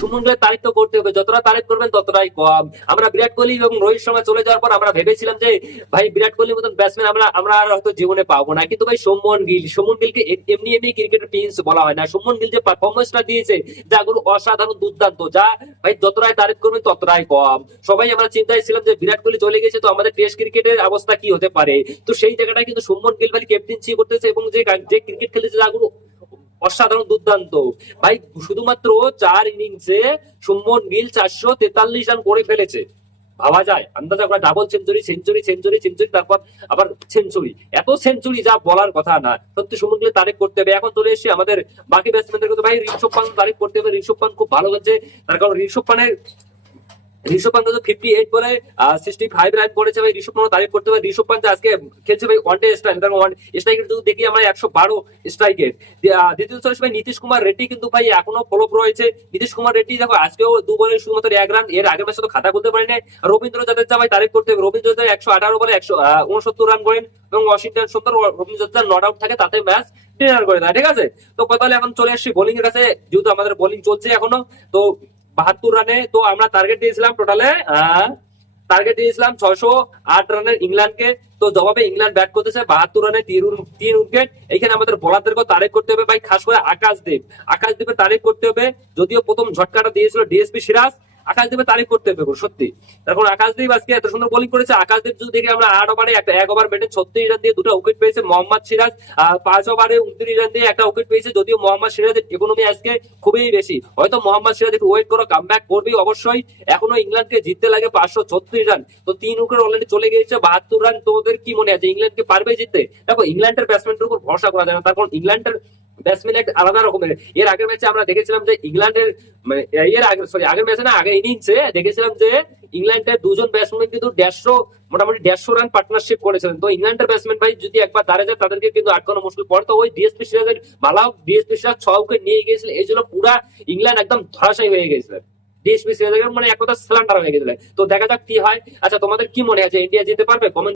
সুমন গিলের তারিফ তো করতে হবে। যতটা তারিফ করবেন, ততটাই কম। আমরা বিরাট কোহলি এবং রোহিত শর্মা চলে যাওয়ার পর আমরা ভেবেছিলাম যে, ভাই, বিরাট কোহলির মতন ব্যাটসম্যান আমরা আমরা আর হয়তো জীবনে পাবো না। কিন্তু ভাই, সৌমন গিল। সৌমন গিলকে এমনি এমনি ক্রিকেটের প্রিন্স বলা হয় না। সৌমন গিল যে পারফরমেন্সটা দিয়েছে, যা গুলো অসাধারণ দুর্দান্ত, যা, ভাই, যতটাই তারিফ করবেন, ততটাই কম। সবাই আমরা চিন্তায় ছিলাম যে, বিরাট কোহলি চলে গেছে, তো আমাদের টেস্ট ক্রিকেটের অবস্থা কি হতে পারে? তো সেই জায়গাটায় কিন্তু সৌমন গিল ভাই ক্যাপ্টেন্সি করতেছে এবং যে যে ক্রিকেট খেলেছে যাগুলো অসাধারণ দুর্দান্ত। ভাই, শুধুমাত্র চার ইনিংসে সুমন গিল চারশো তেতাল্লিশ রান করে ফেলেছে। ভাবা যায়, আন্দাজা করা double century century century century তারপর আবার সেঞ্চুরি এত সেঞ্চুরি যা বলার কথা না। সত্যি সুমন গিল তারিফ করতে হবে। এখন চলে এসে আমাদের বাকি ব্যাটসম্যানদের কথা ভাই, ঋষভ পান তারিফ করতে হবে। ঋষভ পান খুব ভালো হচ্ছে তার কারণ ঋষভ পানের ঋষভ পান্ত ফিফটি এইট বলে সিক্সটি ফাইভ রান করেছে ভাই, ঋষভ পান্ত তারিফ করতে হবে ঋষভ পান্ত আজকে খেলছে ভাই ওয়ান ডে স্ট্রাইক ওয়ান স্ট্রাইকের যদি দেখি আমরা একশো বারো স্ট্রাইকের দ্বিতীয় সর্ষে ভাই নীতিশ কুমার রেড্ডি কিন্তু ভাই এখনও ফলপ রয়েছে নীতিশ কুমার রেড্ডি দেখো, আজকেও দু বলে শুধুমাত্র এক রান এর আগের ম্যাচে তো খাতা করতে পারেনি। রবীন্দ্র জাদেজা ভাই তারিফ করতে হবে রবীন্দ্র জাদেজা একশো আঠারো বলে, একশো উনসত্তর রান করেন এবং ওয়াশিংটন সত্তর রবীন্দ্র জাদেজা নট আউট থাকে, তাতে ম্যাচ ডিনার করে দেয়, ঠিক আছে? তো কথা এখন চলে আসছি বোলিং এর কাছে, যেহেতু আমাদের বোলিং চলছে এখনও, তো বাহাত্তর রানে তো আমরা টার্গেট দিয়েছিলাম টোটালে টার্গেট দিয়েছিলাম ছশো আট রানের ইংল্যান্ডকে। তো জবাবে ইংল্যান্ড ব্যাট করতেছে বাহাত্তর রানে তিন তিন উইকেট। এখানে আমাদের বোলারদেরকেও তারিখ করতে হবে ভাই, খাস করে আকাশদেব আকাশদেবের তারিখ করতে হবে। যদিও প্রথম ঝটকাটা দিয়েছিল ডিএসপি সিরাজ আকাশদেবের তারিফ করতে হবে সত্যি। এখন আকাশদেব আজকে এত সুন্দর বোলিং করেছে আকাশদেব যদি দেখি আমরা আট ওভারে একটা এক ওভার ব্যাটে ছত্রিশ রান দিয়ে দুটো উইকেট পেয়েছে মোহাম্মদ সিরাজ পাঁচ ওভারে উনত্রিশ রান দিয়ে একটা উইকেট পেয়েছে যদিও মোহাম্মদ সিরাজের ইকোনমি আজকে খুবই বেশি। হয়তো মোহাম্মদ সিরাজ একটু ওয়েট করো কাম ব্যাক করবেই অবশ্যই। এখনও ইংল্যান্ডকে জিততে লাগে পাঁচশো ছত্রিশ রান তো তিন উইকেট অলরেডি চলে গিয়েছে, বাহাত্তর রান তোদের কি মনে আছে? ইংল্যান্ডকে পারবে জিততে? দেখো, ইংল্যান্ডের ব্যাটসম্যানদের উপর ভরসা করা যায় না। তার কারণ ইংল্যান্ডের ব্যাটসম্যান একটা আলাদা রকমের। এর আগের ম্যাচে আমরা দেখেছিলাম যে ইংল্যান্ডের মানে এর আগে সরি আগের ম্যাচে না আগে ইনিংসে দেখেছিলাম যে ইংল্যান্ডের দুজন ব্যাটসম্যান কিন্তু দেড়শো, মোটামুটি দেড়শো রান পার্টনারশিপ করেছিলেন। তো ইংল্যান্ডের ব্যাটসম্যান ভাই যদি একবার দাঁড়িয়ে যায়, তাদেরকে কিন্তু আটকানো মুশকিল। পড়ে তো ওই ডিএসপি সিরাজের ভালো ডিএসপি সিরাজ ছ উইকেট নিয়ে গিয়েছিল। এই জন্য পুরা ইংল্যান্ড একদম ধরাশায়ী হয়ে গেছিলেন ডিএসপি সিরাজের মানে এক কথা স্ল্যান্ডার হয়ে গেছিলেন তো দেখা যাক কি হয়। আচ্ছা তোমাদের কি মনে আছে? ইন্ডিয়া জিতে পারবে? কমেন্ট